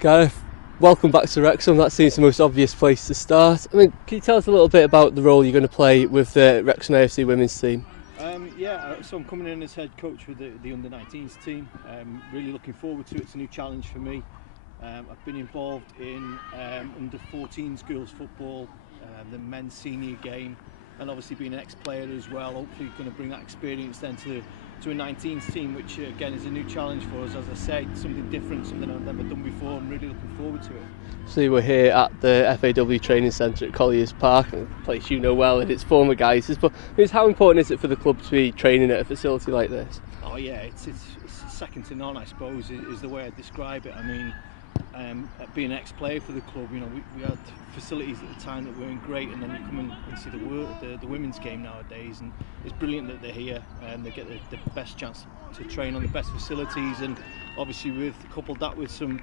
Gareth, welcome back to Wrexham. That seems the most obvious place to start. I mean, can you tell us a little bit about the role you're going to play with the Wrexham AFC women's team? So I'm coming in as head coach with the under-19s team. Really looking forward to it. It's a new challenge for me. I've been involved in under-14s girls football, the men's senior game, and obviously being an ex-player as well. Hopefully going to bring that experience then to a 19s team, which again is a new challenge for us. As I said, something different, something I've never done before. I'm really looking forward to it. So we're here at the FAW training centre at Colliers Park, a place you know well and its former guises. But how important is it for the club to be training at a facility like this? Oh yeah, it's second to none, I suppose, is the way I describe it. I mean, being an ex-player for the club, you know, we had facilities at the time that weren't great, and then you come and see the women's game nowadays, and it's brilliant that they're here and they get the best chance to train on the best facilities, and obviously coupled that with some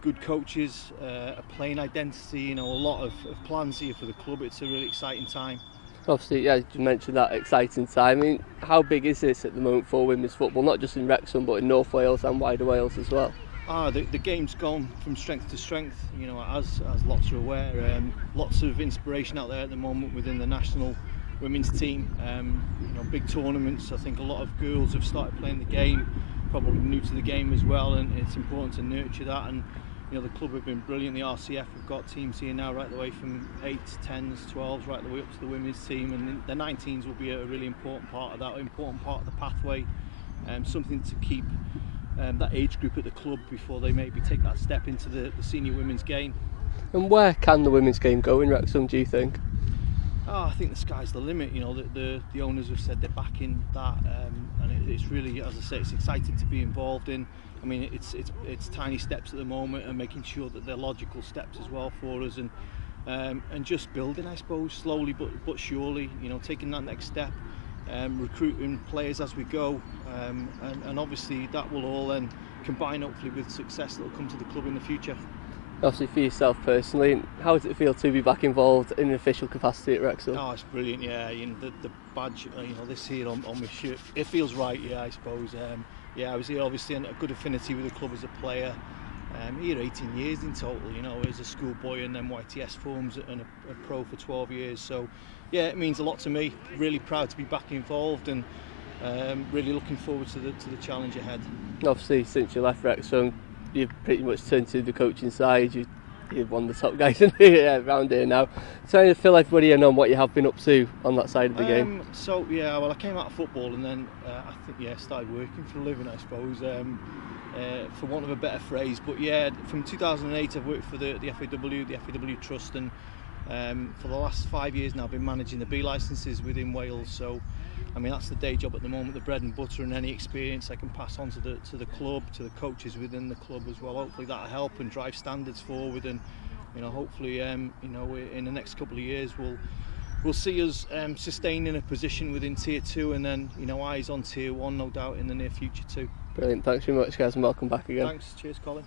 good coaches, a playing identity, you know, a lot of plans here for the club. It's a really exciting time. Obviously, yeah, you mentioned that exciting time. I mean, how big is this at the moment for women's football, not just in Wrexham but in North Wales and wider Wales as well? The game's gone from strength to strength, you know, as lots are aware. Lots of inspiration out there at the moment within the national women's team. You know, big tournaments. I think a lot of girls have started playing the game, probably new to the game as well, and it's important to nurture that. And you know, the club have been brilliant. The RCF have got teams here now, right the way from 8s, 10s, 12s, right the way up to the women's team, and the 19s will be a really important part of that, important part of the pathway, something to keep that age group at the club before they maybe take that step into the senior women's game. And where can the women's game go in Wrexham, do you think? I think the sky's the limit. You know, the owners have said they're backing that, and it's really, as I say, it's exciting to be involved in. I mean, it's tiny steps at the moment, and making sure that they're logical steps as well for us, and just building, I suppose, slowly but surely. You know, taking that next step, recruiting players as we go, and obviously that will all then combine hopefully with success that will come to the club in the future. Obviously, for yourself personally, how does it feel to be back involved in an official capacity at Wrexham? Oh, it's brilliant, yeah. You know, the badge, you know, this here on my shirt, it feels right, yeah, I suppose. I was here obviously in a good affinity with the club as a player. Here 18 years in total, you know, as a schoolboy, and then YTS forms and a pro for 12 years. So, yeah, it means a lot to me. Really proud to be back involved, and really looking forward to the challenge ahead. Obviously, since you left Wrexham, you've pretty much turned to the coaching side. You're one of the top guys around here now. Trying to fill everybody in on what you have been up to on that side of the game. So yeah, well, I came out of football, and then started working for a living, I suppose, for want of a better phrase. But yeah, from 2008 I've worked for the FAW Trust, and for the last 5 years now I've been managing the B licences within Wales. So I mean, that's the day job at the moment, the bread and butter, and any experience I can pass on to the club, to the coaches within the club as well. Hopefully that'll help and drive standards forward, and you know, hopefully you know, in the next couple of years we'll see us sustaining a position within Tier 2, and then, you know, eyes on Tier 1 no doubt in the near future too. Brilliant, thanks very much guys, and welcome back again. Thanks, cheers Colin.